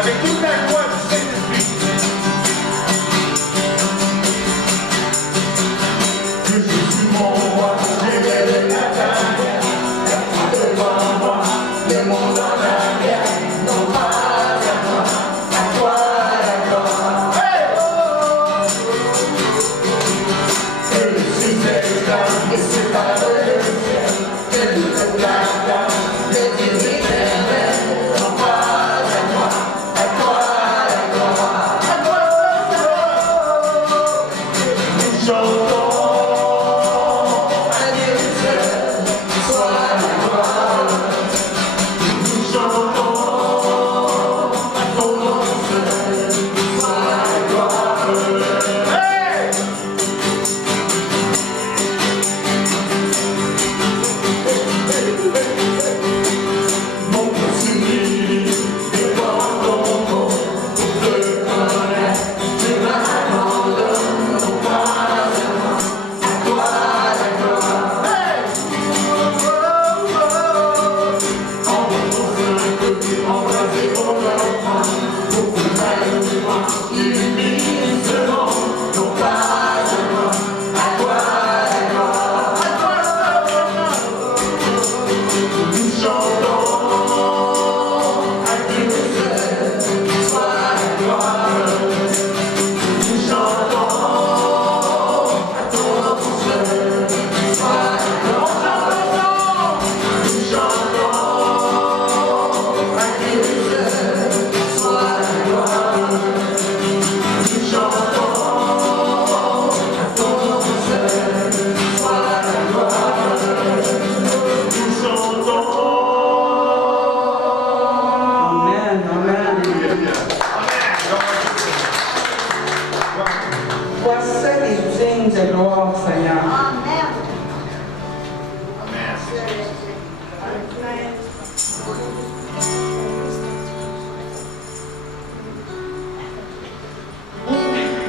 avec toute la joie du Saint-Esprit. Que je suis mon roi, j'aimerais la terre, devant moi, le monde en arrière, non pas à moi, à toi la gloire. Hey! Que je suis esclave, et c'est pas le ciel, que toute la terre, le Dieu éternel, non pas à moi, à toi la gloire. À toi la gloire. Nous chantons.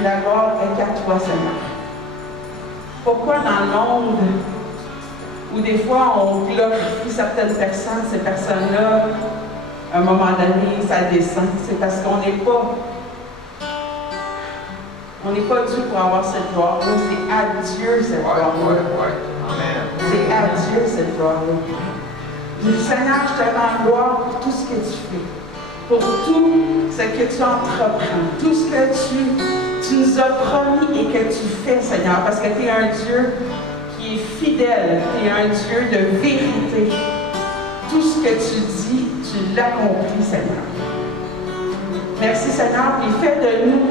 La gloire est qu'à toi, Seigneur. Pourquoi dans le monde où des fois on glorifie certaines personnes, ces personnes-là, à un moment donné, ça descend, c'est parce qu'on n'est pas dû pour avoir cette gloire-là. C'est à Dieu cette gloire-là. C'est à Dieu cette gloire-là. Seigneur, je te rends gloire pour tout ce que tu fais, pour tout ce que tu entreprends, tout ce que tu nous as promis et que tu fais, Seigneur, parce que tu es un Dieu qui est fidèle, tu es un Dieu de vérité. Tout ce que tu dis, tu l'accomplis, Seigneur. Merci, Seigneur, et fais de nous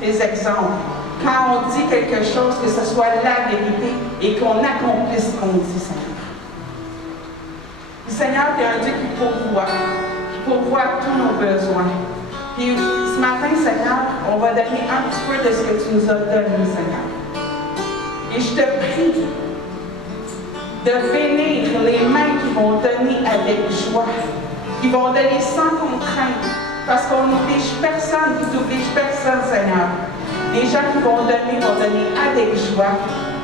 tes exemples. Quand on dit quelque chose, que ce soit la vérité et qu'on accomplisse ce qu'on dit, Seigneur. Seigneur, tu es un Dieu qui pourvoit tous nos besoins. Puis ce matin, Seigneur, on va donner un petit peu de ce que tu nous as donné, Seigneur. Et je te prie de bénir les mains qui vont donner avec joie, qui vont donner sans contrainte, parce qu'on n'oblige personne, tu n'obliges personne, Seigneur. Les gens qui vont donner avec joie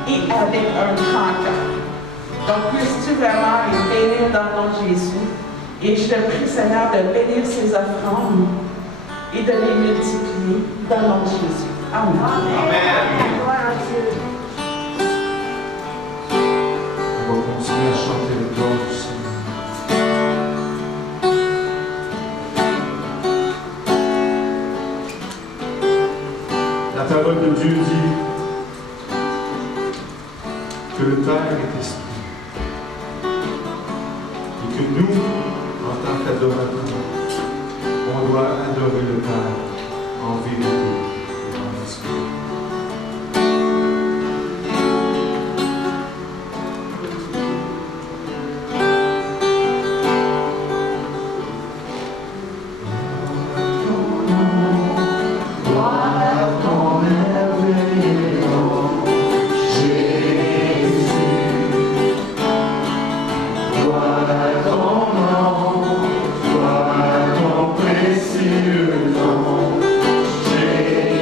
et avec un grand cœur. Donc, puisses-tu vraiment les bénir dans le nom de Jésus. Et je te prie, Seigneur, de bénir ces offrandes et de les multiplier dans le nom de Jésus. Amen. Amen. On va continuer à chanter le gloire du Seigneur. La parole de Dieu dit que le Père est esprit et que nous, en tant qu'adorateurs, on doit adorer le Père en vérité et en esprit. Précieux nom, Jésus.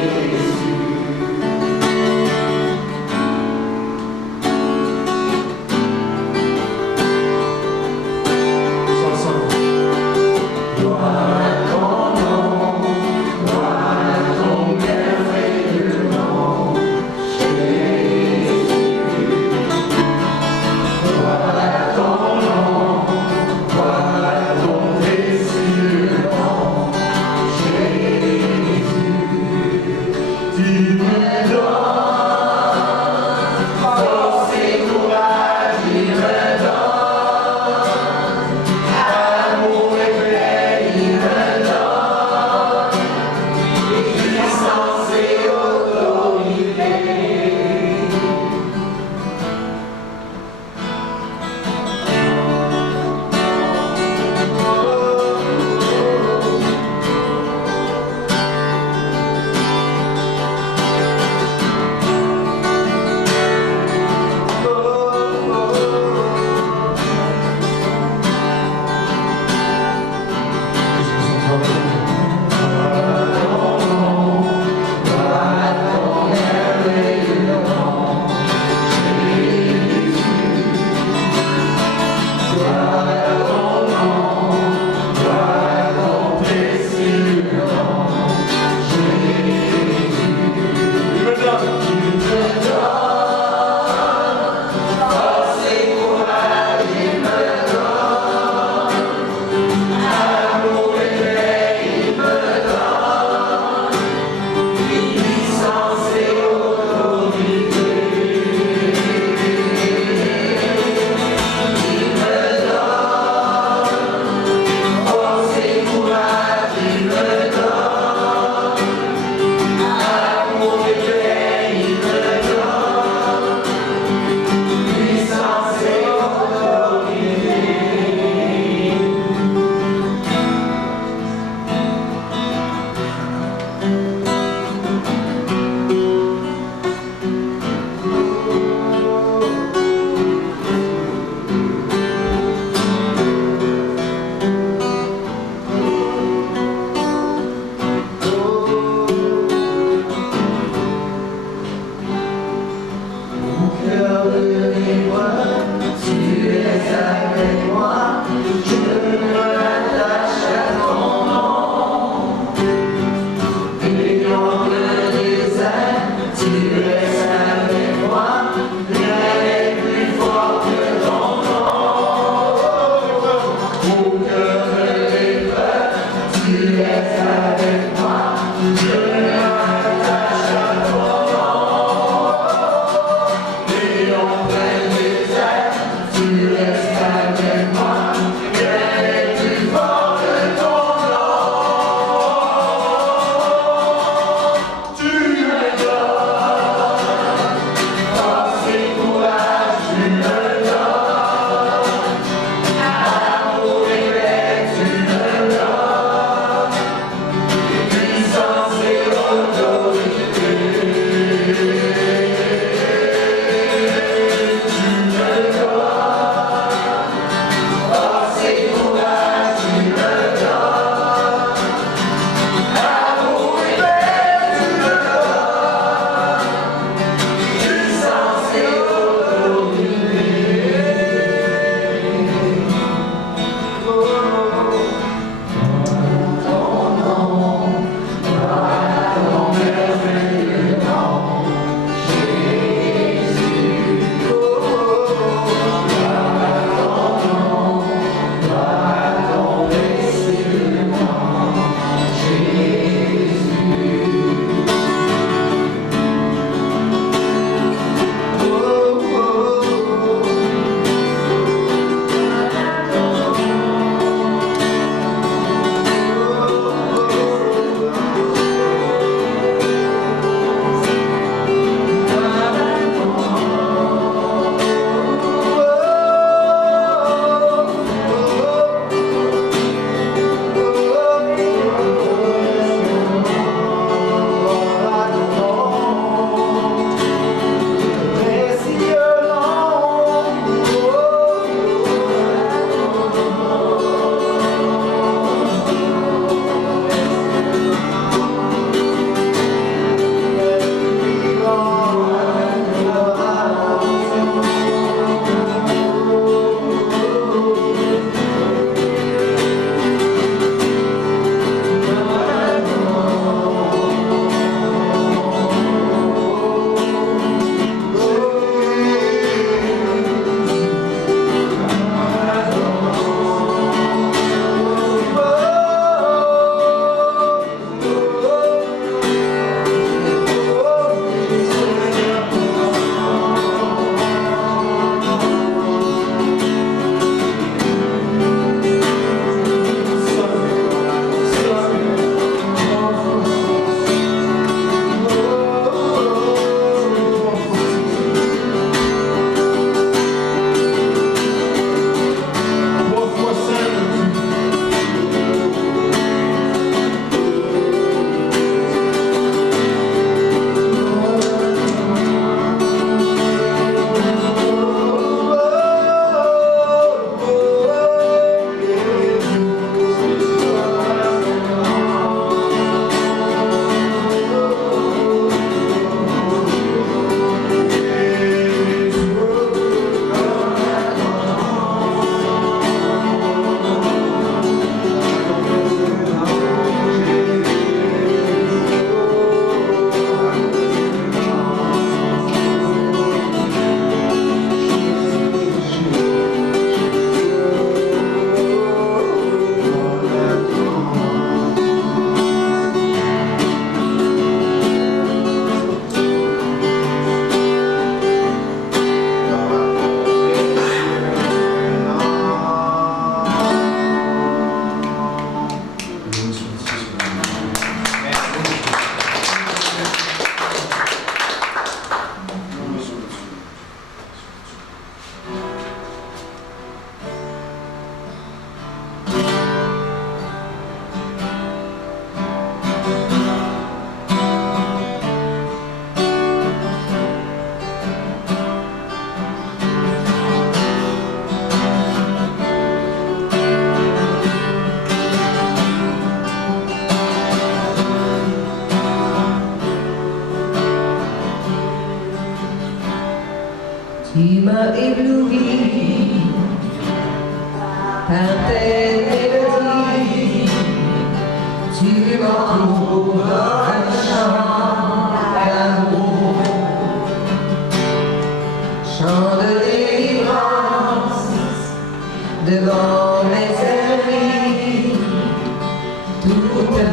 Tu m'as ébloui par tes mélodies, tu m'entoures un chant d'amour, chant de délivrance devant mes ennemis, toute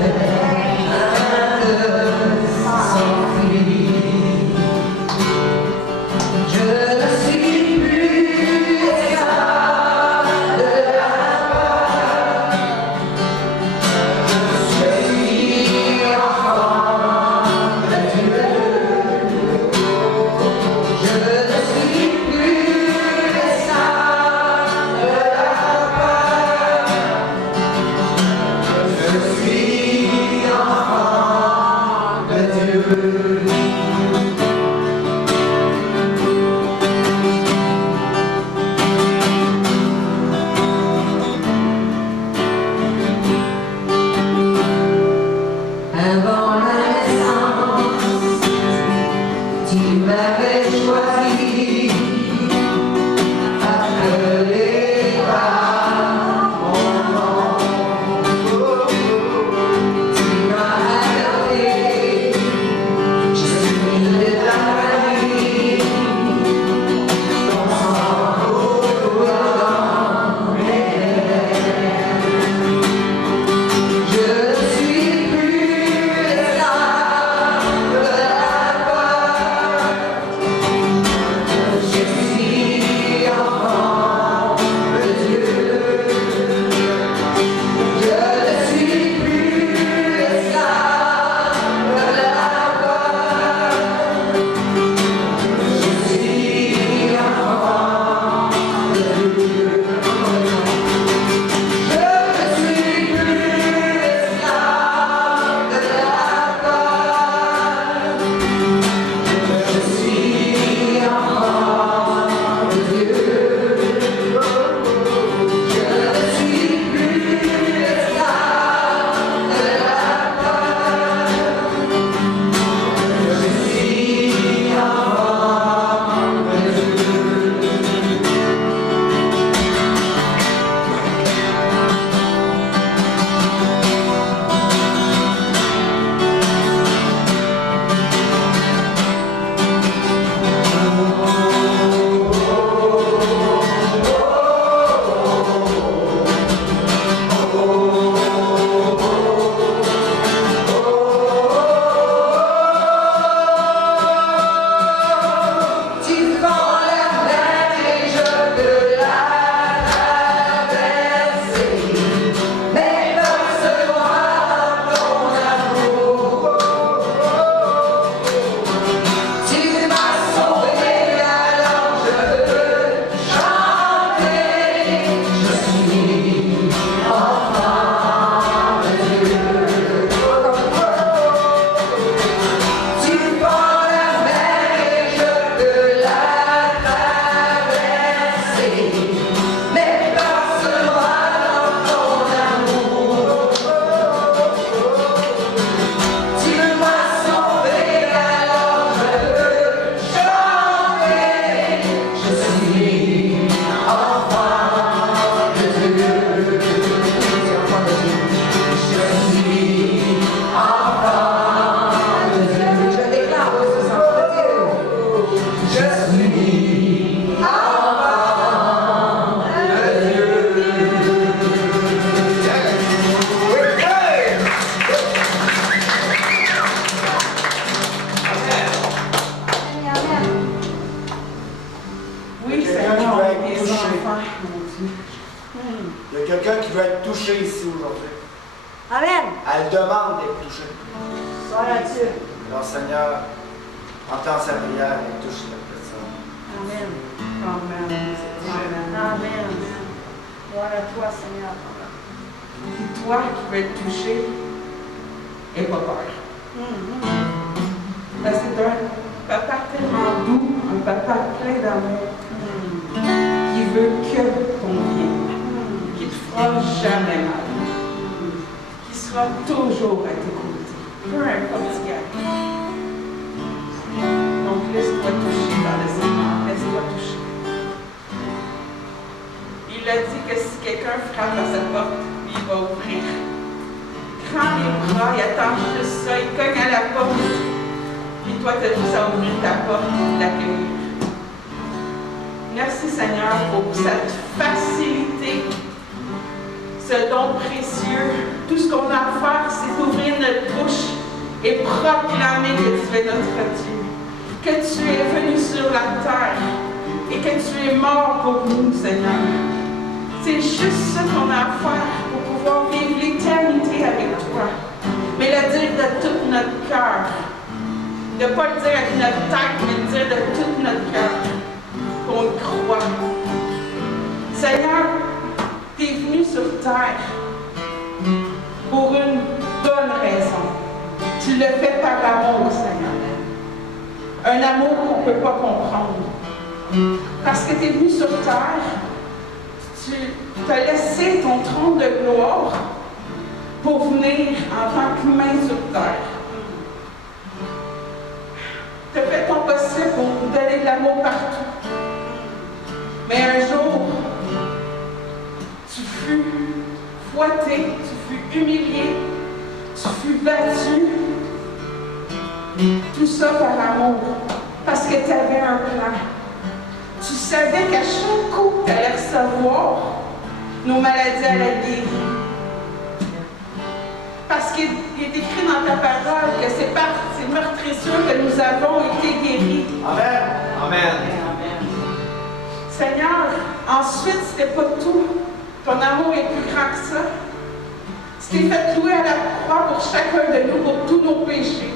Elle demande d'être touchée. Alors, Seigneur, entends sa prière et touche cette personne. Amen. Amen. Amen. Gloire à toi, Seigneur. Et toi qui veux être touché, n'aie pas peur. Parce que c'est un papa tellement doux, un papa plein d'amour, qui veut que ton bien, qui ne te fera jamais mal, qui sera toujours à tes côtés, peu importe ce qu'il y a. Donc laisse-toi toucher par le Seigneur, laisse-toi toucher. Il a dit que si quelqu'un frappe à sa porte, lui, il va ouvrir. Grand les bras, il attend juste ça, il cogne à la porte. Puis toi, tu as juste à ouvrir ta porte et l'accueillir. Merci Seigneur pour cette facilité, ce don précieux. Tout ce qu'on a à faire, c'est d'ouvrir notre bouche et proclamer que tu es notre Dieu, que tu es venu sur la terre et que tu es mort pour nous, Seigneur. C'est juste ça qu'on a à faire pour pouvoir vivre l'éternité avec toi. Mais le dire de tout notre cœur. De ne pas le dire avec notre tête, mais le dire de tout notre cœur. Qu'on le croit. Seigneur, tu es venu sur terre pour une bonne raison. Tu le fais par l'amour, Seigneur. Un amour qu'on ne peut pas comprendre. Parce que tu es venu sur terre, tu as laissé ton trône de gloire pour venir en tant qu'humain sur terre. Tu as fait ton possible pour nous donner de l'amour partout. Mais un jour, tu fus fouetté, tu fus humilié, tu fus battu. Tout ça par amour, parce que tu avais un plan. Tu savais qu'à chaque coup que tu allais recevoir, nos maladies allaient guérir. Parce qu'il est écrit dans ta parole que c'est par ces meurtrissures que nous avons été guéris. Amen. Amen. Seigneur, ensuite, c'était pas tout. Ton amour est plus grand que ça. Tu t'es fait louer à la croix pour chacun de nous, pour tous nos péchés.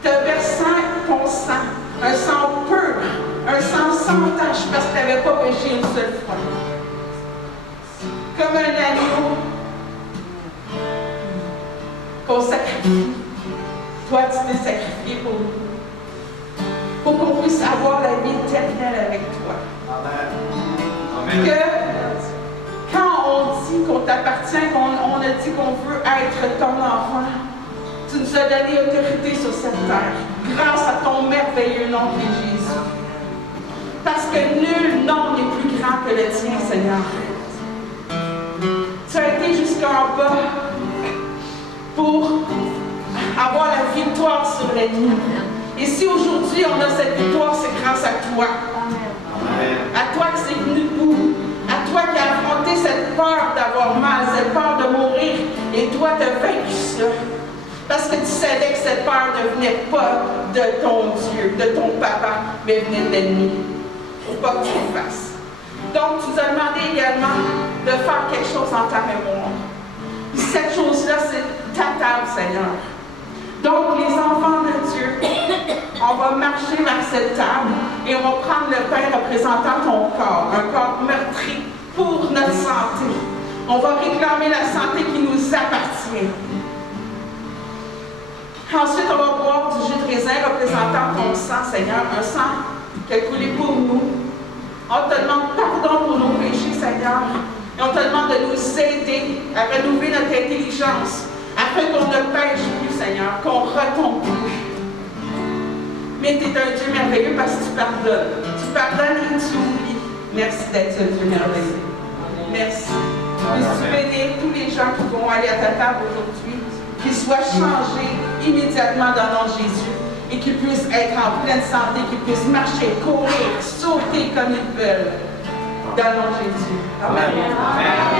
Tu as versé ton sang, un sang pur, un sang sans tache, parce que tu n'avais pas péché une seule fois. Comme un agneau qu'on sacrifie. Toi, tu t'es sacrifié pour nous. Pour qu'on puisse avoir la vie éternelle avec toi. Amen. Que quand on dit qu'on t'appartient, qu'on a dit qu'on veut être ton enfant, tu nous as donné autorité sur cette terre, grâce à ton merveilleux nom qui est Jésus. Parce que nul nom n'est plus grand que le tien, Seigneur. Tu as été jusqu'en bas pour avoir la victoire sur l'ennemi. Et si aujourd'hui on a cette victoire, c'est grâce à toi. À toi que c'est venu debout. À toi qui as affronté cette peur d'avoir mal, cette peur de mourir. Et toi, tu as vaincu ça. Parce que tu savais que cette peur ne venait pas de ton Dieu, de ton papa, mais venait de l'ennemi. Il ne faut pas que tu le fasses. Donc, tu nous as demandé également de faire quelque chose en ta mémoire. Puis cette chose-là, c'est ta table, Seigneur. Donc, les enfants de Dieu, on va marcher vers cette table et on va prendre le pain représentant ton corps, un corps meurtri pour notre santé. On va réclamer la santé qui nous appartient. Ensuite, on va boire du jus de raisin représentant ton sang, Seigneur, un sang qui a coulé pour nous. On te demande pardon pour nos péchés, Seigneur. Et on te demande de nous aider à renouveler notre intelligence afin qu'on ne pêche plus, Seigneur, qu'on ne retombe plus. Mais tu es un Dieu merveilleux parce que tu pardonnes. Tu pardonnes et tu oublies. Merci d'être un Dieu merveilleux. Merci. Puisses-tu bénir tous les gens qui vont aller à ta table aujourd'hui, qu'ils soient changés immédiatement dans le nom de Jésus et qu'ils puissent être en pleine santé, qu'ils puissent marcher, courir, sauter comme ils veulent dans le nom de Jésus. Amen. Amen.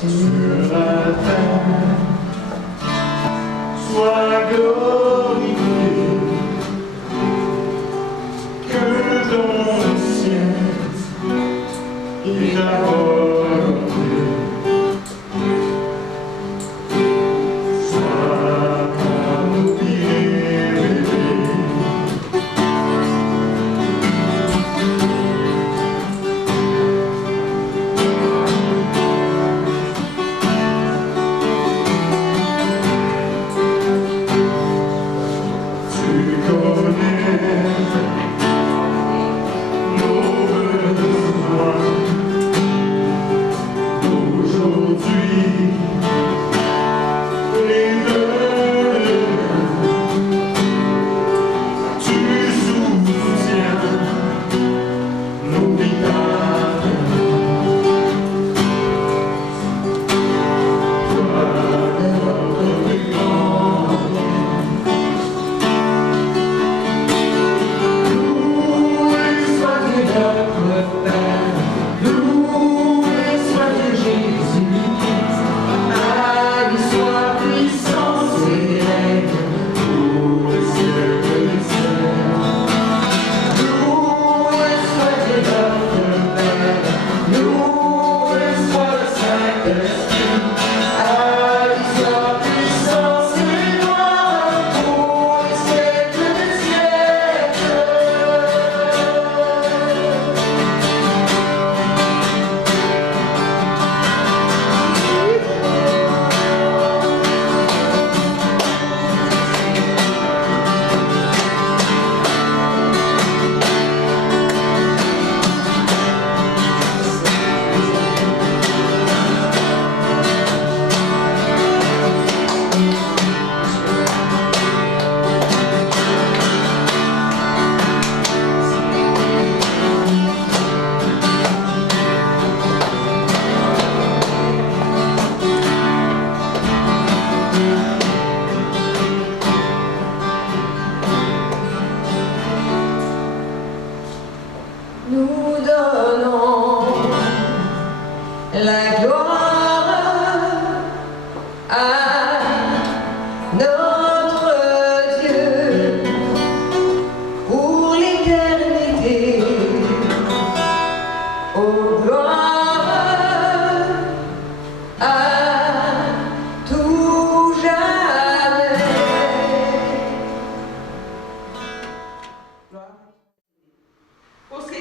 Sur la terre, sois glorifié, que dans le ciel, il a volonté, sois à nos pieds élevés.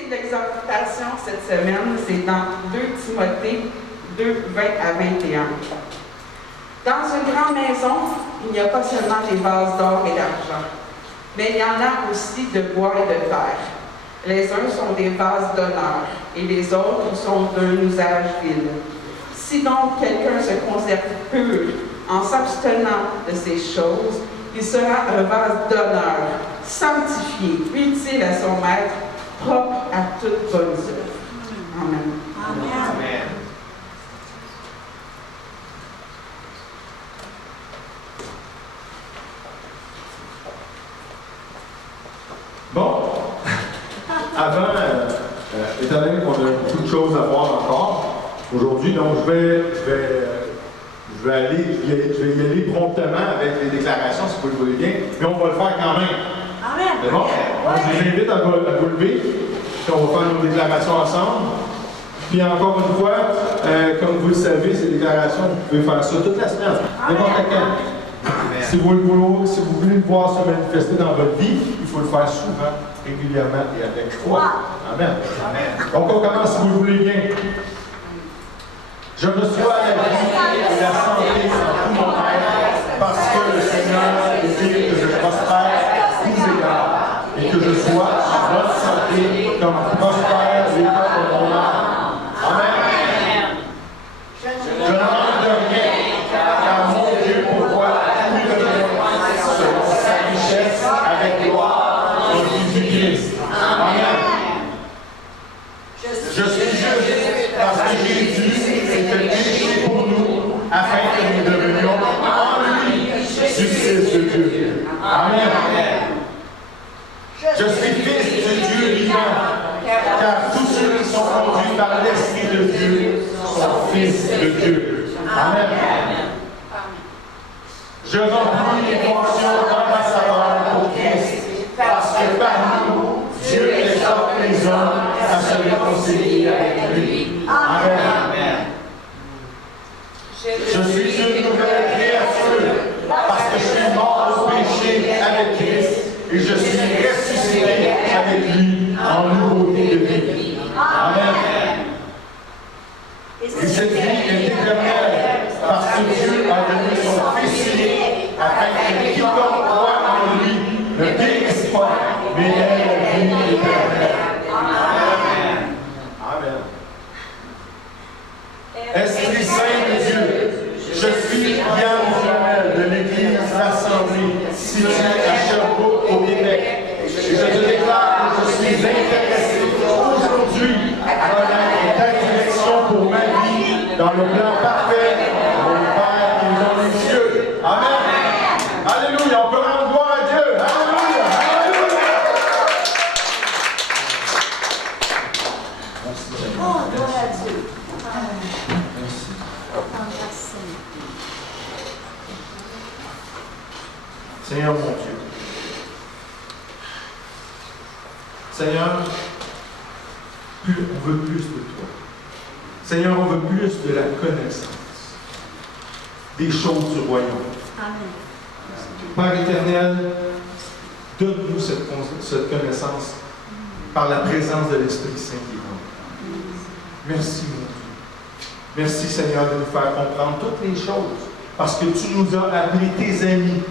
de l'exhortation cette semaine, c'est dans 2 Timothée 2, 20 à 21. Dans une grande maison, il n'y a pas seulement des vases d'or et d'argent, mais il y en a aussi de bois et de fer. Les uns sont des vases d'honneur et les autres sont d'un usage vil. Si donc quelqu'un se conserve pur en s'abstenant de ces choses, il sera un vase d'honneur, sanctifié, utile à son maître, propre à toute bonne œuvre. Amen. Amen. Bon, avant, étant donné qu'on a beaucoup de choses à voir encore aujourd'hui, donc je vais y aller promptement avec les déclarations, si vous le voulez bien, mais on va le faire quand même. Amen. C'est bon? Donc, je les invite à vous lever, puis on va faire nos déclarations ensemble. Puis encore une fois, comme vous le savez, ces déclarations, vous pouvez faire ça toute la semaine, n'importe quand. Si vous voulez le voir se manifester dans votre vie, il faut le faire souvent, régulièrement et avec foi. Amen. Amen. Donc on commence, si vous le voulez bien. Je reçois la vie et la santé en tout mon être, parce que le Seigneur désire que je prospère à tous égards, et que je sois en bonne santé comme prospère l'état de mon âme. Amen. Je ne manque de rien, car mon Dieu pourvoit tout le besoin selon sa richesse avec gloire en Jésus-Christ. Amen. Je suis juste parce que Jésus s'est péché pour nous, afin que nous devenions en lui justice de Dieu. Amen. Je suis fils de Dieu vivant, car tous ceux qui sont conduits par l'Esprit de Dieu sont fils de Dieu. Amen. Je remplis les fonctions d'ambassadeur pour Christ, parce que par nous, Dieu exhorte les hommes à se réconcilier avec lui. Amen. Je suis une nouvelle créature, parce que je suis mort au péché avec Christ, et je suis ressuscité avec lui en nouveauté de vie. Amen. Et cette vie est éternelle, parce que Dieu a donné son Fils unique, afin que quiconque croit en lui ne périsse pas, mais ait la vie éternelle. Amen. Amen. Esprit Saint de Dieu, je suis Yann Joël de l'Église rassemblée située à Sherbrooke au Québec. Et je te déclare que je suis intéressé aujourd'hui à connaître ta direction pour ma vie dans le plan parfait de mon Père qui est dans les cieux. Amen. Alléluia. On peut rendre gloire à Dieu. Alléluia. Alléluia. Oh, gloire à Dieu. Seigneur mon Dieu. Seigneur, on veut plus de toi. Seigneur, on veut plus de la connaissance des choses du royaume. Amen. Père éternel, donne-nous cette connaissance par la présence de l'Esprit Saint qui est en nous. Merci, mon Dieu. Merci, Seigneur, de nous faire comprendre toutes les choses, parce que tu nous as appelés tes amis.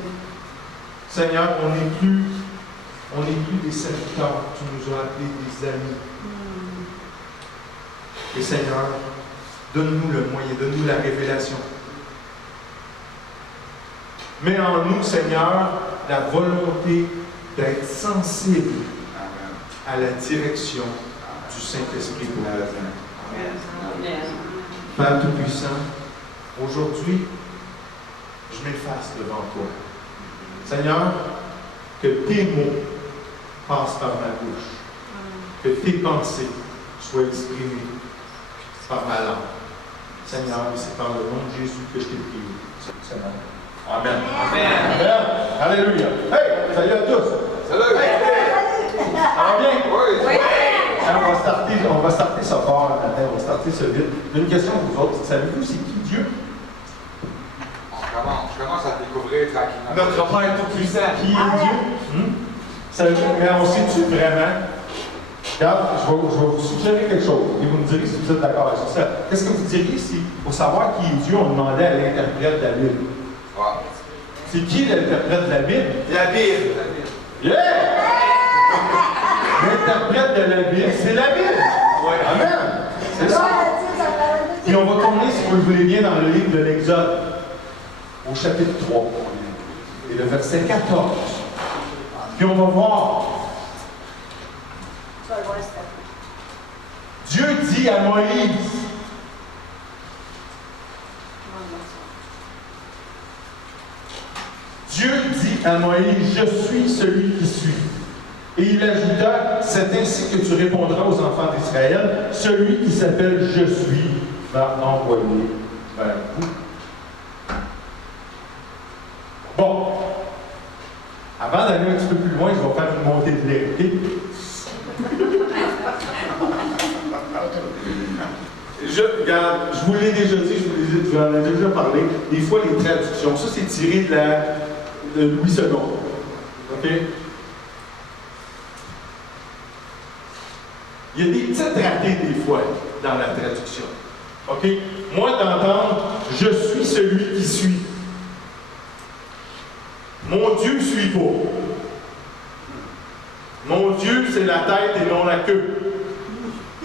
Seigneur, on n'est plus des serviteurs, tu nous as appelés des amis. Et Seigneur, donne-nous le moyen, donne-nous la révélation. Mets en nous, Seigneur, la volonté d'être sensible à la direction du Saint-Esprit pour notre vie. Père Tout-Puissant, aujourd'hui, je m'efface devant toi. Seigneur, que tes mots passent par ma bouche, que tes pensées soient exprimées par ma langue. Seigneur, c'est par le nom de Jésus que je t'ai prié. Amen. Amen. Amen. Alléluia. Hey, salut à tous. Salut. Hey. Ça va bien? Oui. On va starter ça fort le matin, on va starter ça vite. J'ai une question pour vous autres. Savez-vous c'est qui Dieu? Je commence à découvrir tranquillement. Notre Père Tout-Puissant. Qui est Dieu? Mais on sait-tu vraiment Regarde, je vais vous suggérer quelque chose et vous me direz si vous êtes d'accord avec ça. Qu'est-ce que vous diriez si, pour savoir qui est Dieu, on demandait à l'interprète de la Bible? Ah. C'est qui l'interprète de la Bible? La Bible. Yeah! L'interprète de la Bible, c'est la Bible. Ouais. Amen. C'est ça. Et on va tourner, si vous le voulez bien, dans le livre de l'Exode, au chapitre 3, et le verset 14. Puis on va voir. Dieu dit à Moïse, Dieu dit à Moïse, je suis celui qui suis. Et il ajouta, c'est ainsi que tu répondras aux enfants d'Israël, celui qui s'appelle Je suis m'a envoyé vers vous. Bon, avant d'aller un petit peu plus loin, je vais faire une montée de lait, ok? Regarde, je vous l'ai déjà dit, je vous en ai déjà parlé, des fois les traductions, ça c'est tiré de Louis II. OK? Il y a des petites ratés des fois dans la traduction. OK? Moi, d'entendre « Je suis celui qui suis ». Mon Dieu suit pas. Mon Dieu, c'est la tête et non la queue.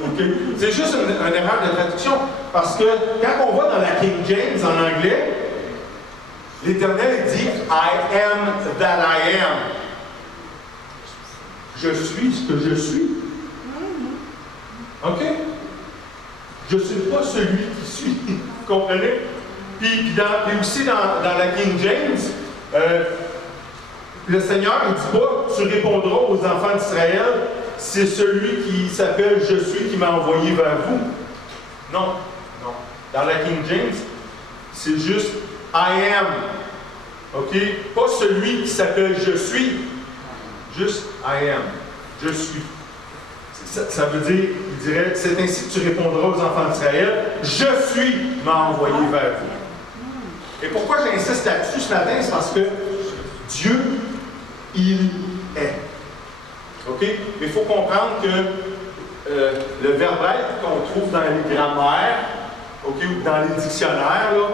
OK? C'est juste une erreur de traduction. Parce que quand on va dans la King James en anglais, l'Éternel dit « I am that I am ». Je suis ce que je suis. OK? Je ne suis pas celui qui suis. Vous comprenez? Puis aussi dans la King James, le Seigneur ne dit pas « Tu répondras aux enfants d'Israël, c'est celui qui s'appelle Je suis qui m'a envoyé vers vous. » Non, non. Dans la King James, c'est juste « I am ». OK? Pas celui qui s'appelle Je suis, juste « I am ». Je suis. Ça veut dire, il dirait, c'est ainsi que tu répondras aux enfants d'Israël, je suis m'a envoyé vers vous. Et pourquoi j'insiste là-dessus ce matin, c'est parce que Dieu, il est. OK? Mais il faut comprendre que le verbe être qu'on trouve dans les grammaires, OK, ou dans les dictionnaires, là,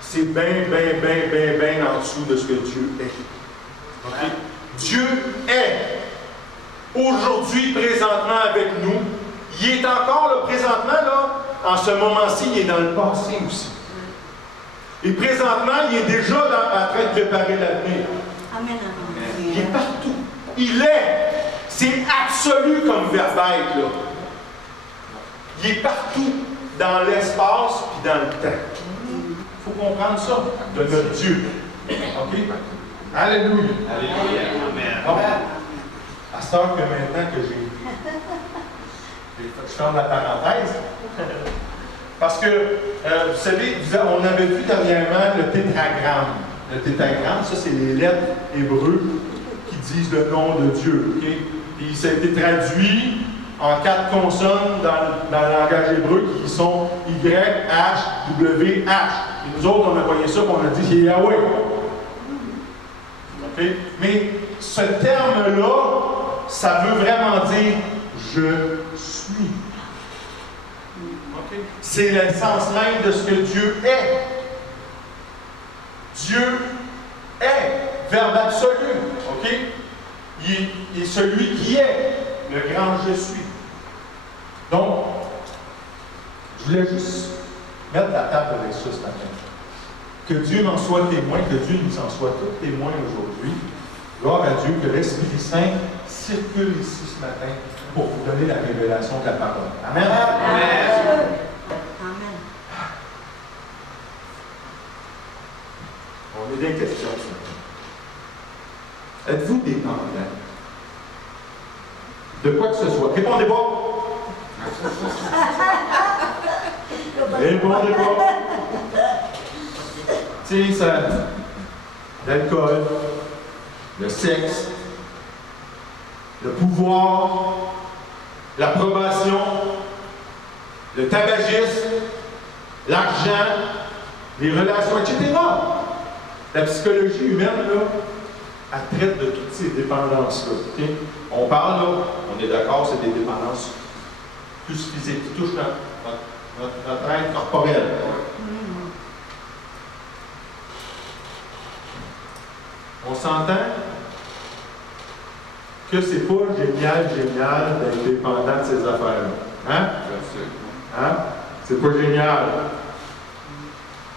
c'est bien en dessous de ce que Dieu est. OK? Dieu est. Aujourd'hui, présentement avec nous. Il est encore là, présentement, là, en ce moment-ci, il est dans le passé aussi. Et présentement, il est déjà en train de préparer l'avenir. Amen. Il est partout. Il est. C'est absolu comme verbe être, là. Il est partout, dans l'espace et dans le temps. Il faut comprendre ça de notre Dieu. OK? Alléluia. Alléluia. Amen. Bon. À cette heure que maintenant que je ferme la parenthèse, parce que, vous savez, on avait vu dernièrement le tétragramme. Le tétragramme, ça, c'est les lettres hébreues qui disent le nom de Dieu. Okay? Puis ça a été traduit en 4 consonnes dans le langage hébreu qui sont Y, H, W, H. Et nous autres, on a voyé ça, on a dit c'est Yahweh. Okay? Mais ce terme-là, ça veut vraiment dire « je suis ». Okay? C'est l'essence même de ce que Dieu est. Dieu est, verbe absolu. OK? Il est celui qui est, le grand « je suis ». Donc, je voulais juste mettre la table avec ça ce matin. Que Dieu en soit témoin, que Dieu nous en soit tous témoins aujourd'hui. Gloire à Dieu, que l'Esprit Saint circule ici ce matin pour vous donner la révélation de la parole. Amen. Amen. On a des questions ce matin. Êtes-vous dépendant de quoi que ce soit? Répondez pas. Répondez pas. Tu sais, ça. L'alcool, le sexe, le pouvoir, l'approbation, le tabagisme, l'argent, les relations, etc. La psychologie humaine, là, elle traite de toutes ces dépendances-là. Okay? On parle, là, on est d'accord, c'est des dépendances plus physiques, qui touchent notre être corporel. On s'entend que c'est pas génial d'être dépendant de ces affaires-là. Hein? Hein? C'est pas génial.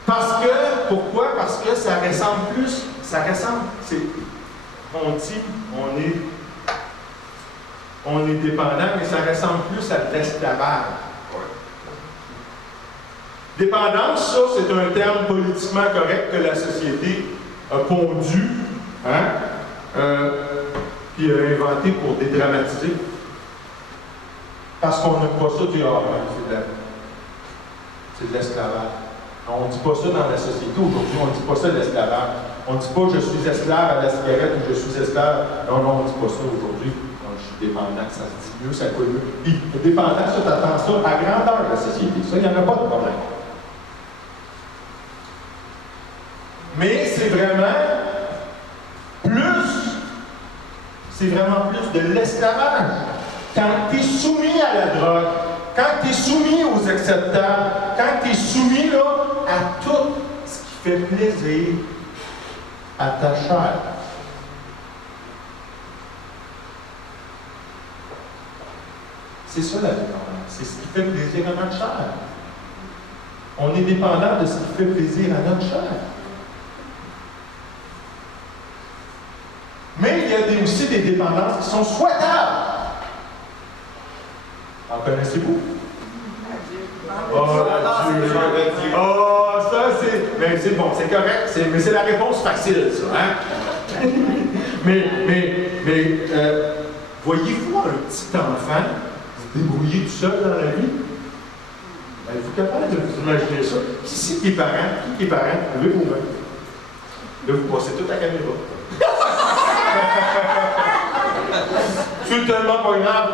Parce que, pourquoi? Parce que ça ressemble plus, on dit, on est dépendant, mais ça ressemble plus à de l'esclavage. Dépendance, ça, c'est un terme politiquement correct que la société a pondu, puis a inventé pour dédramatiser. Parce qu'on n'aime pas ça, du c'est de l'esclavage. On ne dit pas ça dans la société aujourd'hui, on ne dit pas ça de l'esclavage. On ne dit pas je suis esclave à la cigarette ou je suis esclave. Non, on ne dit pas ça aujourd'hui. Je suis dépendant, ça se dit mieux, ça coule mieux. Puis, dépendant, ça, t'attends ça à grandeur de la société. Ça, il n'y en a pas de problème. Mais c'est vraiment plus de l'esclavage. Quand tu es soumis à la drogue, quand tu es soumis aux acceptables, quand tu es soumis là, à tout ce qui fait plaisir à ta chair. C'est ça la dépendance. C'est ce qui fait plaisir à notre chair. On est dépendant de ce qui fait plaisir à notre chair. Mais il y a aussi des dépendances qui sont souhaitables. En connaissez-vous? Oh, Dieu. Oh, ça c'est. Mais c'est bon, c'est correct. Mais c'est la réponse facile, ça. Hein? mais voyez-vous un petit enfant se débrouiller tout seul dans la vie? Êtes-vous capable de vous imaginer ça? Qui est parent? Levez vos mains. Là, vous passez toute la caméra. C'est tellement pas grave.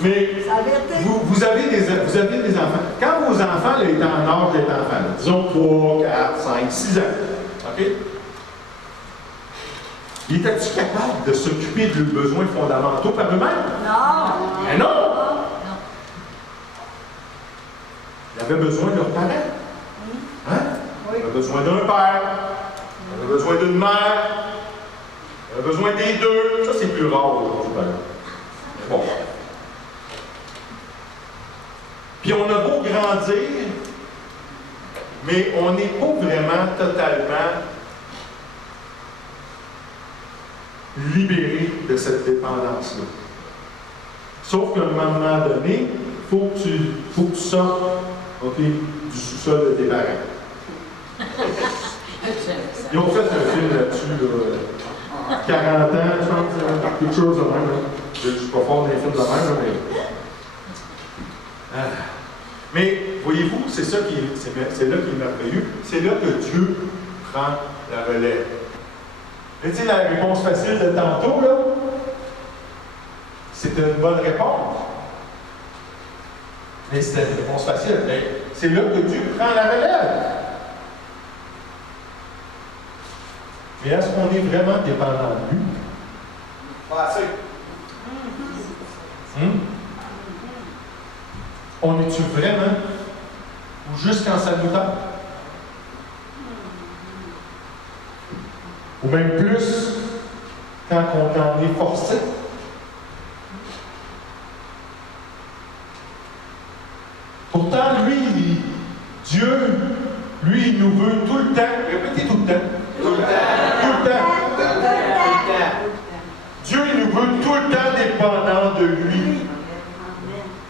Mais vous avez des enfants. Quand vos enfants là, étaient en âge d'être enfants, là, disons 3, 4, 5, 6 ans, OK? Étaient-ils capables de s'occuper de leurs besoins fondamentaux par eux-mêmes? Non. Mais non! Ils avaient besoin de leurs parents. Hein? Ils avaient besoin d'un père. Ils avaient besoin d'une mère. Ils avaient besoin des deux. Ça, c'est plus rare aujourd'hui, par exemple. Bon. Puis on a beau grandir, mais on n'est pas vraiment totalement libéré de cette dépendance-là. Sauf qu'à un moment donné, il faut que tu sortes, OK, du sous-sol de tes parents. Ils ont fait un film là-dessus, là, 40 ans, je pense, quelque chose de même. Là. Je ne suis pas fort dans les films de même, mais voyez-vous, c'est là qui est merveilleux. C'est là que Dieu prend la relève. Mais tu sais, la réponse facile de tantôt, là, c'était une bonne réponse. Mais c'était une réponse facile. Mais c'est là que Dieu prend la relève. Mais est-ce qu'on est vraiment dépendant de lui? Pas assez. On est-tu vraiment? Ou juste quand ça nous tente? Ou même plus quand on en est forcé? Pourtant, Dieu, il nous veut tout le temps. Répétez tout le temps. Tout le temps. Tout le temps. Tout le temps. Dieu, il nous veut tout le temps dépendants de lui.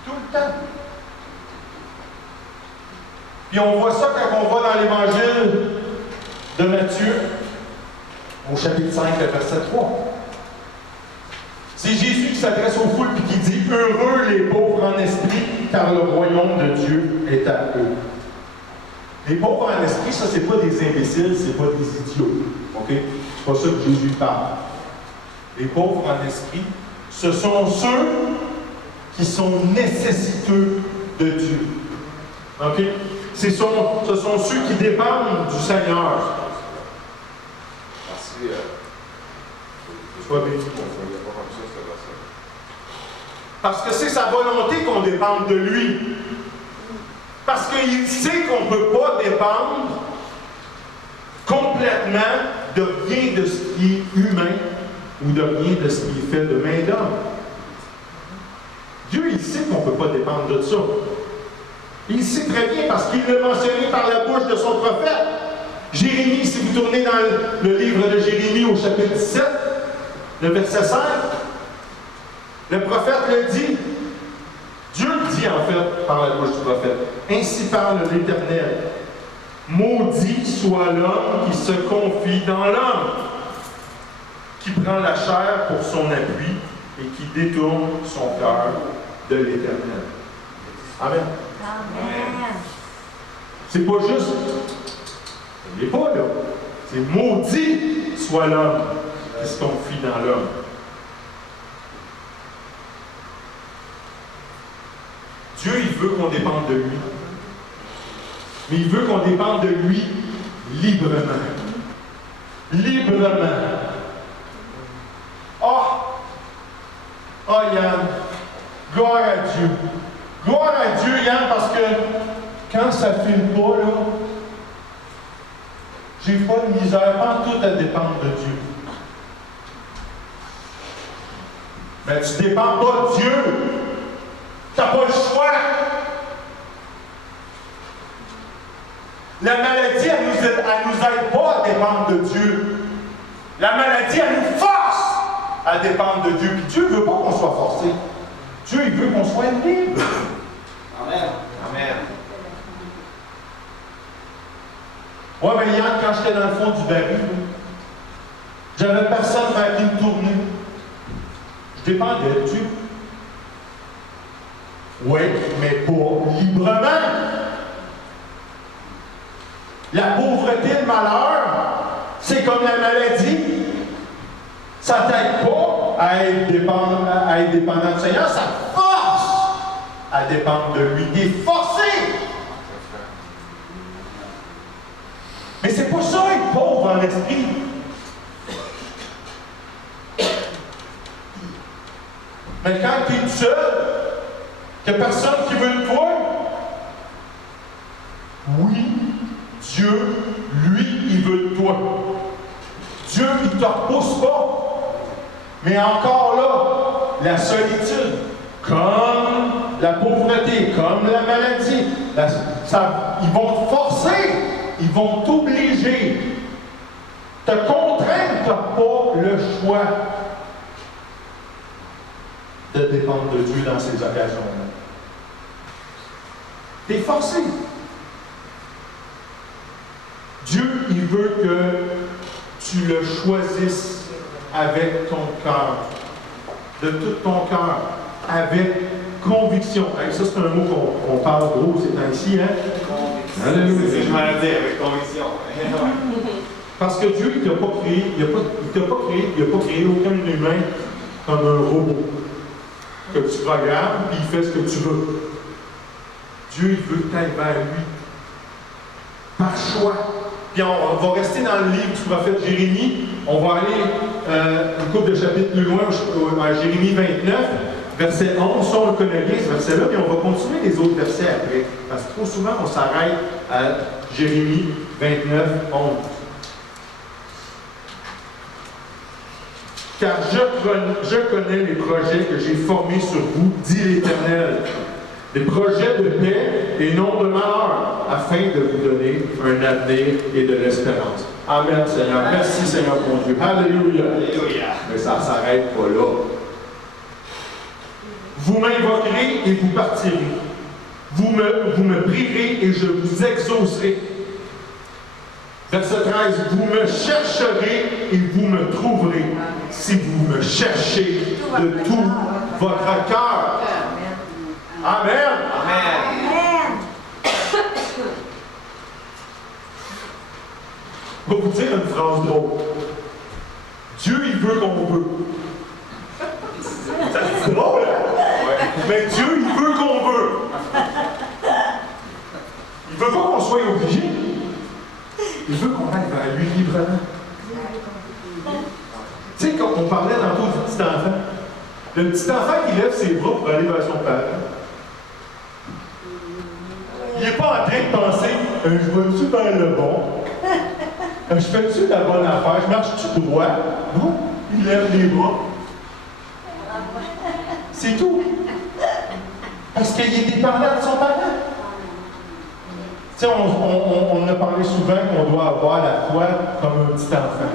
Tout le temps. Puis on voit ça quand on va dans l'Évangile de Matthieu, au chapitre 5, le verset 3. C'est Jésus qui s'adresse aux foules et qui dit « Heureux les pauvres en esprit, car le royaume de Dieu est à eux. » Les pauvres en esprit, ça, c'est pas des imbéciles, c'est pas des idiots. OK? C'est pas ça que Jésus parle. Les pauvres en esprit, ce sont ceux qui sont nécessiteux de Dieu. OK? Ce sont ceux qui dépendent du Seigneur. Merci. Sois béni, mon frère. Parce que c'est sa volonté qu'on dépende de lui. Parce qu'il sait qu'on ne peut pas dépendre complètement de rien de ce qui est humain ou de rien de ce qui est fait de main d'homme. Dieu, il sait qu'on ne peut pas dépendre de ça. Il sait très bien parce qu'il l'a mentionné par la bouche de son prophète. Jérémie, si vous tournez dans le livre de Jérémie au chapitre 17, le verset 5, le prophète le dit. Dieu le dit en fait par la bouche du prophète. Ainsi parle l'Éternel. Maudit soit l'homme qui se confie dans l'homme, qui prend la chair pour son appui et qui détourne son cœur de l'Éternel. Amen. Amen. C'est pas juste. Il n'est pas là. C'est maudit soit l'homme qui se confie dans l'homme. Dieu, il veut qu'on dépende de lui. Mais il veut qu'on dépende de lui librement. Librement. Oh Yann, gloire à Dieu. Gloire à Dieu, Yann, parce que quand ça ne file pas, là, j'ai pas de misère, pas tout à dépendre de Dieu. Mais tu ne dépends pas de Dieu. Tu n'as pas le choix. La maladie, elle nous aide pas à dépendre de Dieu. La maladie, elle nous force à dépendre de Dieu. Puis Dieu ne veut pas qu'on soit forcé. Dieu, il veut qu'on soit libre. Amen. Amen. Ouais, mais hier, quand j'étais dans le fond du baril, j'avais personne vers qui me tourner. Je dépendais de Dieu. Oui, mais pas librement. La pauvreté, le malheur, c'est comme la maladie. Ça ne t'aide pas à être dépendant du Seigneur, ça te force à dépendre de lui. Tu es forcé. Mais c'est pas ça être pauvre en esprit. Mais quand tu es tout seul, qu'il n'y a personne qui veut de toi, oui, Dieu, lui, il veut de toi. Dieu, il ne te repousse pas. Mais encore là, la solitude, comme la pauvreté, comme la maladie, ils vont te forcer, ils vont t'obliger, te contraindre, tu n'as pas le choix de dépendre de Dieu dans ces occasions-là. Tu es forcé. Dieu, il veut que tu le choisisses avec ton cœur, de tout ton cœur, avec conviction. Hey, ça, c'est un mot qu'on parle gros ces temps-ci, hein? C'est ce que je m'en dis avec conviction. Parce que Dieu, il ne t'a pas créé, il n'a pas créé aucun humain comme un robot que tu programmes et il fait ce que tu veux. Dieu, il veut que tu ailles vers lui. Par choix. Puis on va rester dans le livre du prophète Jérémie. On va aller une couple de chapitres plus loin, à Jérémie 29, verset 11. Ça, on le connaît bien, ce verset-là, mais on va continuer les autres versets après. Parce que trop souvent, on s'arrête à Jérémie 29, 11. Car je connais les projets que j'ai formés sur vous, dit l'Éternel. Des projets de paix et non de malheur, afin de vous donner un avenir et de l'espérance. Amen, Seigneur. Merci, Seigneur, mon Dieu. Alléluia. Alléluia. Mais ça ne s'arrête pas là. Vous m'invoquerez et vous partirez. Vous me prierez et je vous exaucerai. Verset 13. Vous me chercherez et vous me trouverez si vous me cherchez de tout votre cœur. Amen. Amen. Je vais vous dire une phrase drôle. Dieu, il veut qu'on veut. C'est drôle, hein? Ouais. Mais Dieu, il veut qu'on veut. Il veut pas qu'on soit obligé. Il veut qu'on aille vers lui librement. Tu sais, quand on parlait Le petit enfant qui lève ses bras pour aller vers son parent, il n'est pas en train de penser je vais-tu faire le bon? Je fais-tu la bonne affaire? Je marche-tu droit? Non, il lève les bras. C'est tout. Parce qu'il est dépendant de son parent. Tu sais, on a parlé souvent qu'on doit avoir la foi comme un petit enfant.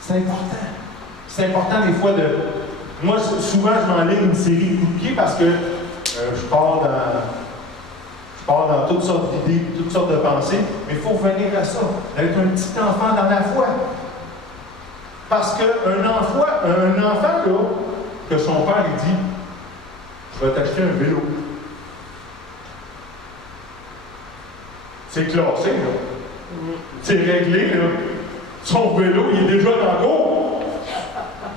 C'est important. C'est important des fois de... Moi, souvent, je m'enligne une série de coups de pied parce que je pars dans toutes sortes d'idées, toutes sortes de pensées, mais il faut revenir à ça, d'être un petit enfant dans la foi. Parce qu'un enfant, là, que son père lui dit, je vais t'acheter un vélo. C'est classé, là. C'est réglé, là. Son vélo, il est déjà dans le cours.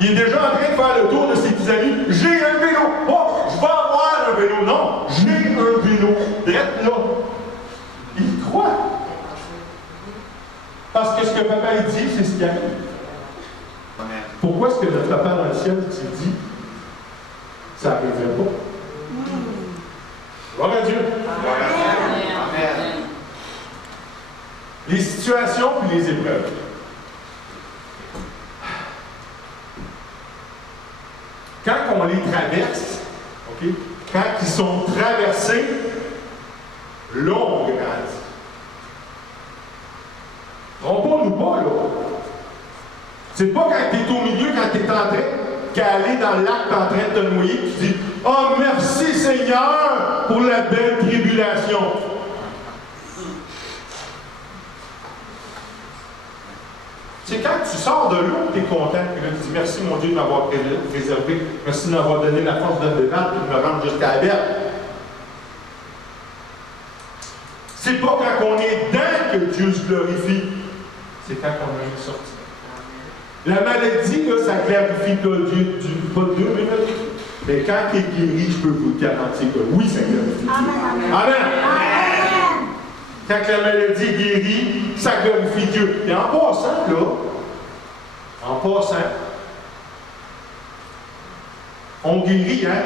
Il est déjà en train de faire le tour de ses petits amis. J'ai un vélo! Oh, je vais avoir un vélo! Non, j'ai un vélo. Drette là. Il croit. Parce que ce que papa il dit, c'est ce qui arrive. Pourquoi est-ce que notre papa dans le ciel s'est dit ça n'arriverait pas? Gloire à Dieu. Amen. Les situations puis les épreuves. Quand on les traverse, okay, quand ils sont traversés, là, on grandit. Trompons-nous pas, là. C'est pas quand tu es au milieu, quand tu es en train d'aller dans le lac, en train de te noyer, que tu dis « Oh, merci Seigneur pour la belle tribulation. » C'est quand tu sors de l'eau que tu es content, que là, tu dis merci mon Dieu de m'avoir préservé, merci de m'avoir donné la force de me débattre et de me rendre jusqu'à la bête. C'est pas quand on est dedans que Dieu se glorifie, c'est quand on est sorti. La maladie, là, ça clarifie pas Dieu, mais quand tu es guéri, je peux vous garantir que oui, ça glorifie Dieu. Amen. Amen. Quand la maladie est guérie, ça glorifie Dieu. Et en passant, on guérit, hein?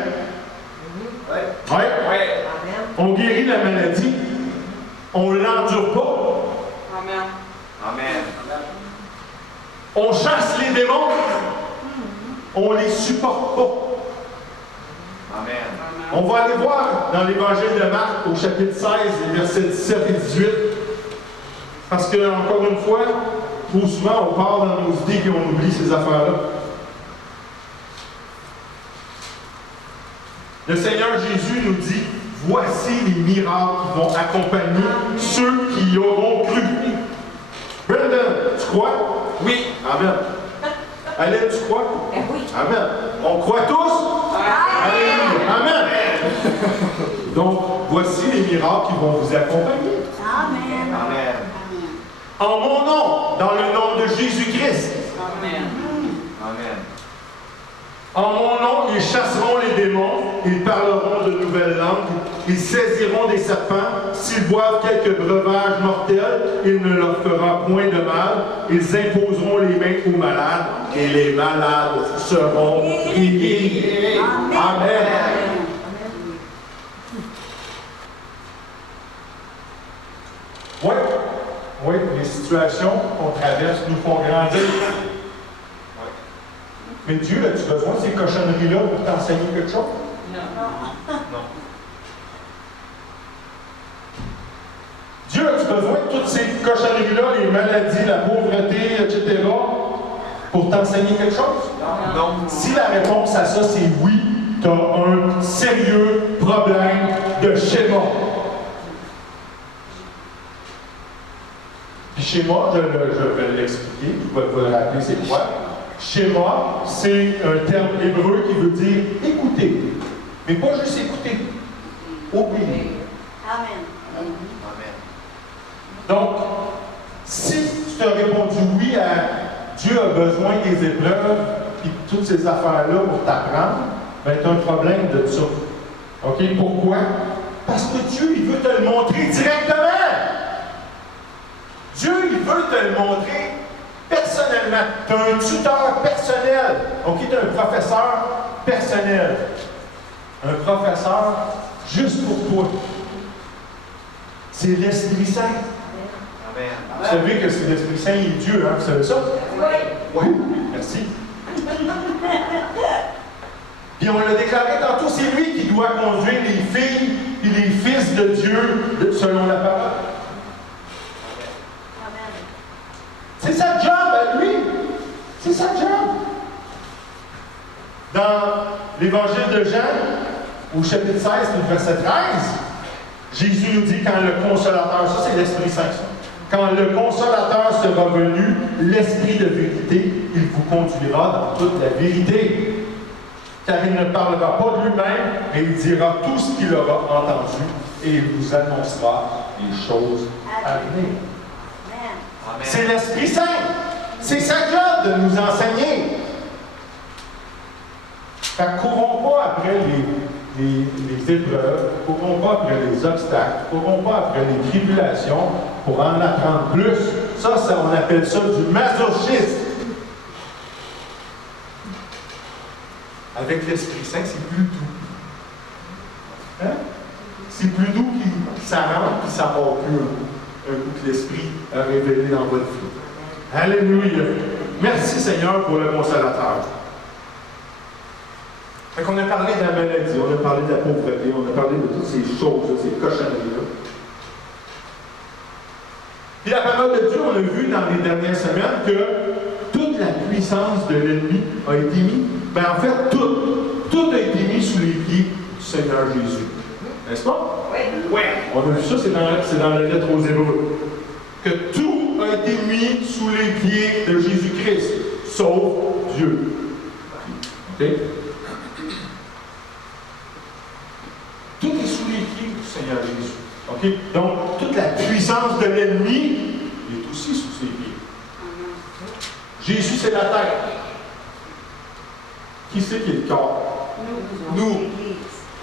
Oui. Ouais. On guérit la maladie. On ne l'endure pas. Amen. Amen. On chasse les démons. On ne les supporte pas. Amen. On va aller voir dans l'Évangile de Marc, au chapitre 16, les versets 17 et 18. Parce que, encore une fois, trop souvent, on part dans nos idées et on oublie ces affaires-là. Le Seigneur Jésus nous dit, voici les miracles qui vont accompagner ceux qui y auront cru. Brendan, tu crois? Oui. Amen. Alain, tu crois? Oui. Amen. On croit tous? Alléluia. Amen. Donc, voici les miracles qui vont vous accompagner. Amen. Amen. En mon nom, dans le nom de Jésus-Christ. Amen. Amen. En mon nom, ils chasseront les démons, ils parleront de nouvelles langues, ils saisiront des serpents, s'ils boivent quelques breuvages mortels, il ne leur fera point de mal, ils imposeront les mains aux malades, et les malades seront guéris. Amen. Oui, les situations qu'on traverse nous font grandir. Mais Dieu, as-tu besoin de ces cochonneries-là pour t'enseigner quelque chose? Non. Dieu, as-tu besoin de toutes ces cochonneries-là, les maladies, la pauvreté, etc., pour t'enseigner quelque chose? Non. Si la réponse à ça, c'est oui, tu as un sérieux problème de schéma. Puis schéma, je vais l'expliquer, je vais vous le rappeler c'est quoi. Schéma, c'est un terme hébreu qui veut dire écouter. Mais pas juste écouter, obéir. Amen. Amen. Donc, si tu as répondu oui à Dieu a besoin des épreuves et toutes ces affaires-là pour t'apprendre, ben tu as un problème de ça. OK? Pourquoi? Parce que Dieu, il veut te le montrer directement. Dieu, il veut te le montrer. Personne personnellement. Tu as un tuteur personnel. OK, tu as un professeur personnel. Un professeur juste pour toi. C'est l'Esprit Saint. Amen. Vous savez que c'est l'Esprit Saint et Dieu, hein? Vous savez ça? Oui. Oui. Merci. Puis on l'a déclaré tantôt, c'est lui qui doit conduire les filles et les fils de Dieu selon la parole. Amen. C'est sa job à lui. C'est sa job. Dans l'Évangile de Jean, au chapitre 16, le verset 13, Jésus nous dit quand le Consolateur, ça c'est l'Esprit Saint, ça. Quand le Consolateur sera venu, l'Esprit de vérité, il vous conduira dans toute la vérité. Car il ne parlera pas de lui-même, mais il dira tout ce qu'il aura entendu et il vous annoncera les choses à venir. Amen. C'est l'Esprit Saint. C'est sa job de nous enseigner. Fait que courons pas après les épreuves, courons pas après les obstacles, courons pas après les tribulations pour en apprendre plus. Ça, on appelle ça du masochisme. Avec l'Esprit Saint, c'est plus doux. Hein? C'est plus doux qui s'arrange puis ça part plus un coup que l'Esprit a révélé dans votre vie. Alléluia. Merci Seigneur pour le Consolateur. Fait qu'on a parlé de la maladie, on a parlé de la pauvreté, on a parlé de toutes ces choses, ces cochonneries-là. Puis la parole de Dieu, on a vu dans les dernières semaines que toute la puissance de l'ennemi a été mise. Ben en fait, tout a été mis sous les pieds du Seigneur Jésus. N'est-ce pas? Oui. Oui. On a vu ça, c'est dans la lettre aux Hébreux. Que tout a été mis sous les pieds de Jésus-Christ, sauf Dieu. OK? Tout est sous les pieds du Seigneur Jésus. OK? Donc, toute la puissance de l'ennemi est aussi sous ses pieds. Jésus, c'est la tête. Qui c'est qui est le corps? Nous.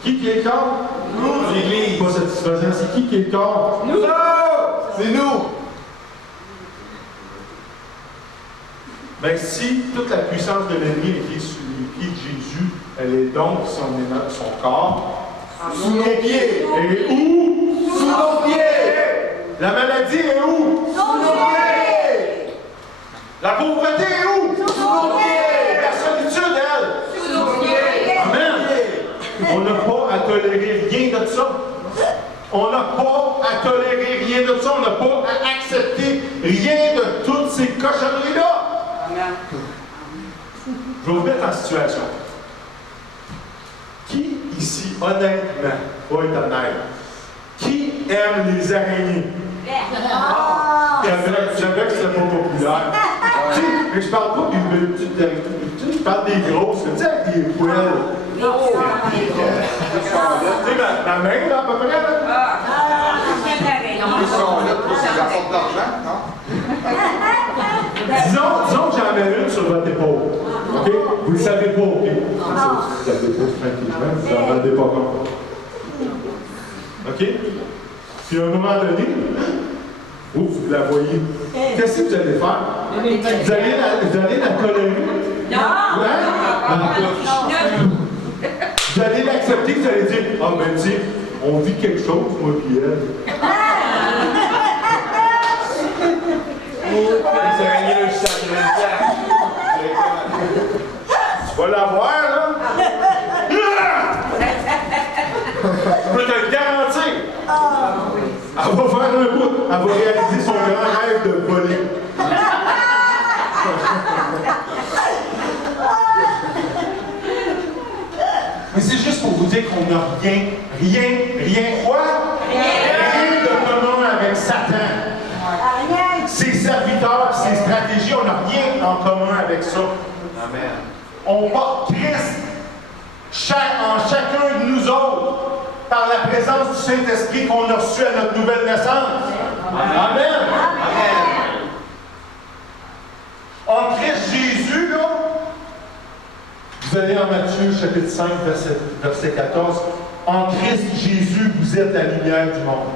Qui est le corps? Nous, l'Église. Pas satisfaisant. C'est qui est le corps? Nous. C'est nous. Bien, si toute la puissance de l'ennemi est sous les pieds de Jésus, elle est donc son corps. Sous nos pieds. Et où? Sous nos pieds. La maladie est où? Sous nos pieds. La pauvreté est où? Sous nos pieds. La solitude, elle. Sous nos pieds. Amen. On n'a pas à tolérer rien de ça. On n'a pas à tolérer rien de ça. On n'a pas à accepter rien de toutes ces cochonneries-là. Je vais vous mettre en situation. Qui ici, honnêtement, va être honnête, qui aime les araignées? J'avais que c'était pas populaire. Tu sais, mais je parle pas d'une petite araignée, je parle des grosses, tu sais, avec des poils. Tu sais, ma main, là, à peu près, là. Ils sont là pour se rapporter d'argent, non? Disons que j'en mets une sur votre épaule. OK? Vous ne le savez pas, OK? Vous ne savez pas tranquillement, vous n'en rendez pas compte. OK? Puis à un moment donné, vous la voyez. Qu'est-ce que vous allez faire? Vous allez la tolérer? Non! Vous allez l'accepter, vous allez dire, ah, ben, tu sais, on vit quelque chose, moi puis elle. Les araignées, là, je sais que Tu vas la voir, là? Je peux te le garantir. Elle va faire un bout. Elle va réaliser son grand rêve de voler. Mais c'est juste pour vous dire qu'on n'a rien quoi? Rien de commun avec Satan. Ses serviteurs, ses stratégies, on n'a rien en commun avec ça. Amen. On porte Christ en chacun de nous autres par la présence du Saint-Esprit qu'on a reçu à notre nouvelle naissance. Amen. Amen. En Christ Jésus, là, vous allez en Matthieu chapitre 5, verset 14. En Christ Jésus, vous êtes la lumière du monde.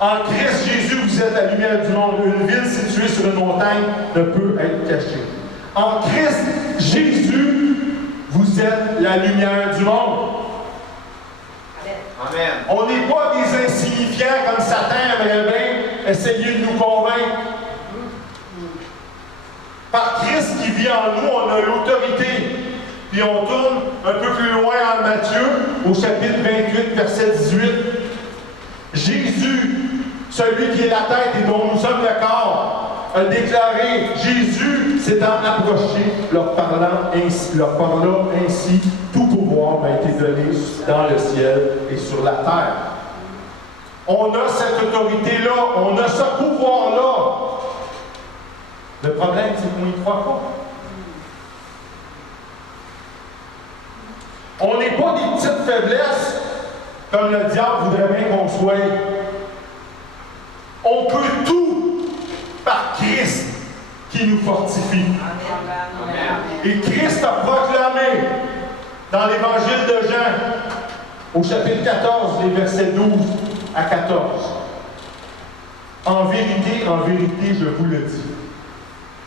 En Christ Jésus, vous êtes la lumière du monde. Une ville située sur une montagne ne peut être cachée. En Christ Jésus, vous êtes la lumière du monde. Amen. On n'est pas des insignifiants comme Satan aimerait bien essayer de nous convaincre. Par Christ qui vit en nous, on a l'autorité. Puis on tourne un peu plus loin en Matthieu, au chapitre 28, verset 18. Jésus, celui qui est la tête et dont nous sommes le corps, a déclaré, Jésus s'étant approché, leur parlant ainsi, tout pouvoir m'a été donné dans le ciel et sur la terre. On a cette autorité-là, on a ce pouvoir-là. Le problème, c'est qu'on n'y croit pas. On n'est pas des petites faiblesses, comme le diable voudrait bien qu'on soit. On peut tout par Christ qui nous fortifie. Et Christ a proclamé dans l'Évangile de Jean, au chapitre 14, les versets 12 à 14. En vérité, je vous le dis.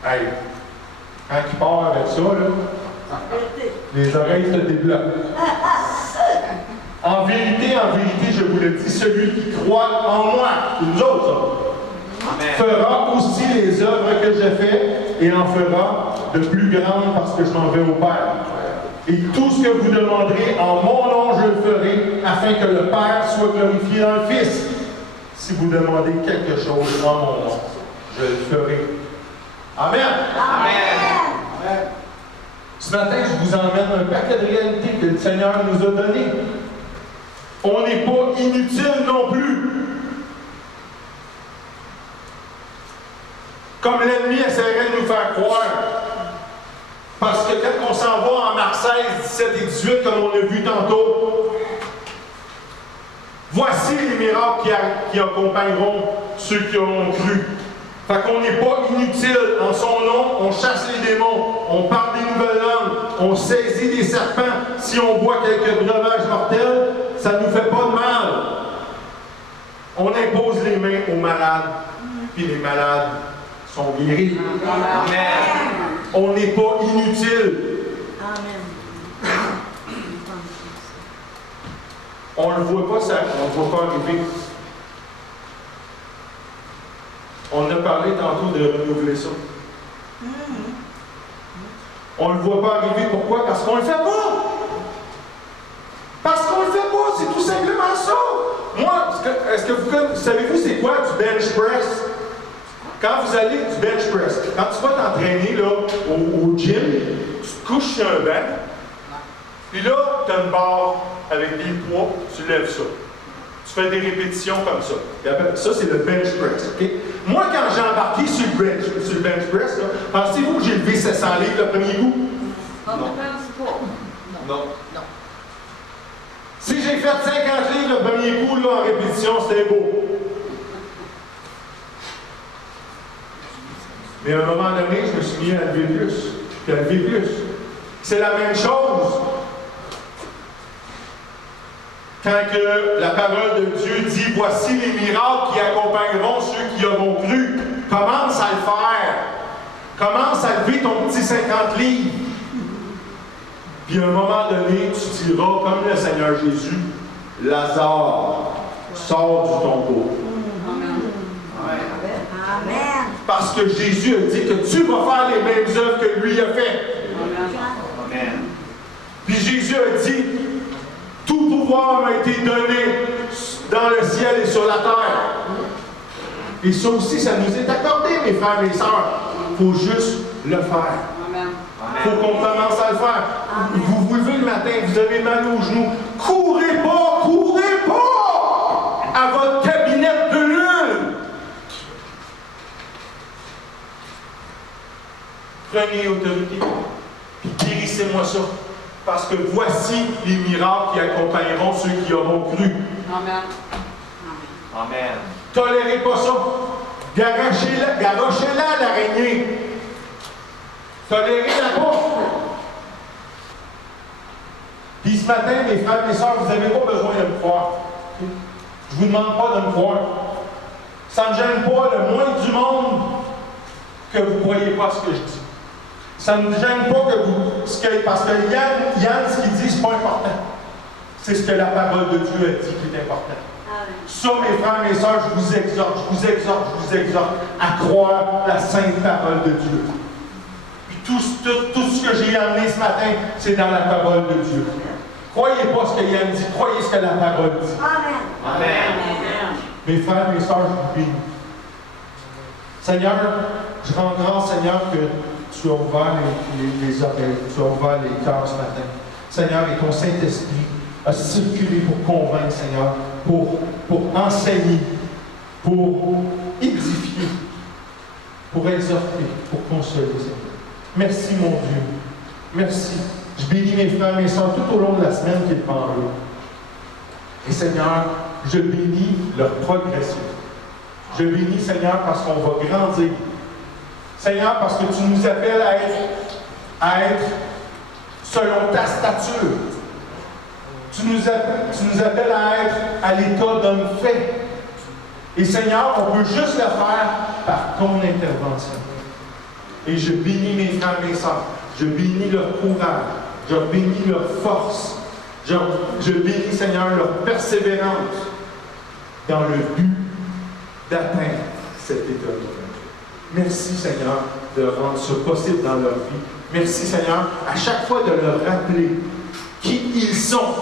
Hey, quand il part avec ça, là, les oreilles se débloquent. En vérité, je vous le dis, celui qui croit en moi, nous autres, fera aussi les œuvres que j'ai faites et en fera de plus grandes parce que je m'en vais au Père. Et tout ce que vous demanderez en mon nom, je le ferai, afin que le Père soit glorifié dans le Fils. Si vous demandez quelque chose en mon nom, je le ferai. Amen. Amen. Ce matin, je vous emmène un paquet de réalités que le Seigneur nous a données. On n'est pas inutile non plus. Comme l'ennemi essaierait de nous faire croire. Parce que quand on s'en va en Marc 16, 17 et 18, comme on l'a vu tantôt, voici les miracles qui accompagneront ceux qui auront cru. Fait qu'on n'est pas inutile. En son nom, on chasse les démons, on parle des nouvelles langues, on saisit des serpents. Si on boit quelques breuvages mortels, ça ne nous fait pas de mal. On impose les mains aux malades, puis les malades sont guéris. Amen. On n'est pas inutile. On ne le voit pas, ça, on ne le voit pas arriver. On a parlé tantôt de renouveler ça. On ne le voit pas arriver. Pourquoi? Parce qu'on ne le fait pas. Parce qu'on ne le fait pas. C'est tout simplement ça. Moi, est-ce que vous savez-vous c'est quoi du bench press? Quand vous allez du bench press, quand tu vas t'entraîner là, au gym, tu te couches sur un banc, puis là, tu as une barre avec des poids, tu lèves ça. Tu fais des répétitions comme ça. Ça, c'est le bench press. Okay? Moi, quand j'ai embarqué sur le bench press, là, pensez-vous que j'ai levé 700 livres le premier coup? Non. Si j'ai fait 50 livres le premier coup là, en répétition, c'était beau. Mais à un moment donné, je me suis mis à lever plus. Puis à lever plus. C'est la même chose. Quand que la parole de Dieu dit « Voici les miracles qui accompagneront ceux qui auront cru », commence à le faire. Commence à lever ton petit 50 livres. Puis à un moment donné, tu diras, comme le Seigneur Jésus, « Lazare, sors du tombeau. » Amen. Parce que Jésus a dit que tu vas faire les mêmes œuvres que lui a fait. Amen. Puis Jésus a dit, tout pouvoir m'a été donné dans le ciel et sur la terre. Et ça aussi, ça nous est accordé, mes frères et mes sœurs. Il faut juste le faire. Il faut qu'on commence à le faire. Vous vous levez le matin, vous avez mal aux genoux. Courez pas à votre cabinet de lune. Prenez autorité, puis guérissez-moi ça. Parce que voici les miracles qui accompagneront ceux qui auront cru. Amen. Tolérez pas ça. Garochez-la l'araignée. Tolérez-la pas. Puis ce matin, mes frères et mes sœurs, vous n'avez pas besoin de me croire. Je ne vous demande pas de me croire. Ça ne me gêne pas le moins du monde que vous ne croyez pas ce que je dis. Ça ne me gêne pas que vous... parce que Yann, ce qu'il dit, ce n'est pas important. C'est ce que la parole de Dieu a dit qui est important. Ça, mes frères, mes sœurs, je vous exhorte à croire la sainte parole de Dieu. Puis tout ce que j'ai amené ce matin, c'est dans la parole de Dieu. Croyez pas ce que Yann dit, croyez ce que la parole dit. Amen. Amen. Mes frères, mes sœurs, je vous bénis. Seigneur, je rends grâce, Seigneur, que tu as ouvert les oreilles, tu as ouvert les cœurs ce matin. Seigneur, et ton Saint-Esprit a circulé pour convaincre, Seigneur, pour enseigner, pour édifier, pour exhorter, pour consoler, Seigneur. Merci, mon Dieu. Merci. Je bénis mes frères, mes sœurs tout au long de la semaine qui est devant eux. Et Seigneur, je bénis leur progression. Je bénis, Seigneur, parce qu'on va grandir. Seigneur, parce que tu nous appelles à être selon ta stature. Tu nous appelles à être à l'état d'homme fait. Et Seigneur, on peut juste le faire par ton intervention. Et je bénis mes frères et mes sœurs. Je bénis leur courage. Je bénis leur force. Je bénis, Seigneur, leur persévérance dans le but d'atteindre cet état de vie. Merci, Seigneur, de rendre ce possible dans leur vie. Merci, Seigneur, à chaque fois de leur rappeler qui ils sont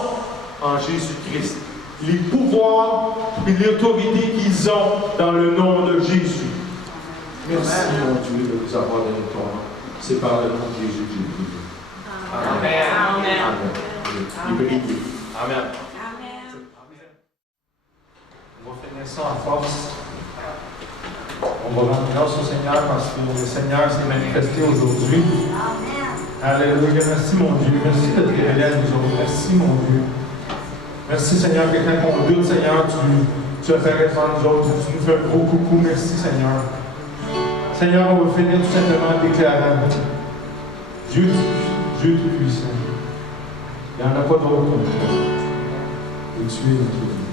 en Jésus-Christ. Les pouvoirs et l'autorité qu'ils ont dans le nom de Jésus. Merci, mon Dieu, de nous avoir donné ton nom. C'est par le nom de Jésus que j'ai prié. Amen. Amen. Amen. Amen. On va finir ça en force. On va rendre grâce au Seigneur parce que le Seigneur s'est manifesté aujourd'hui. Amen. Alléluia. Merci, mon Dieu. Merci de te révéler à nous autres. Merci, mon Dieu. Merci, Seigneur, que quand on doute, Seigneur, tu apparaît devant nous autres. Tu nous fais un gros coucou. Merci, Seigneur. Seigneur, on va finir tout simplement en déclarant Dieu tout puissant. Il n'y en a pas d'autre. Et tu es notre Dieu.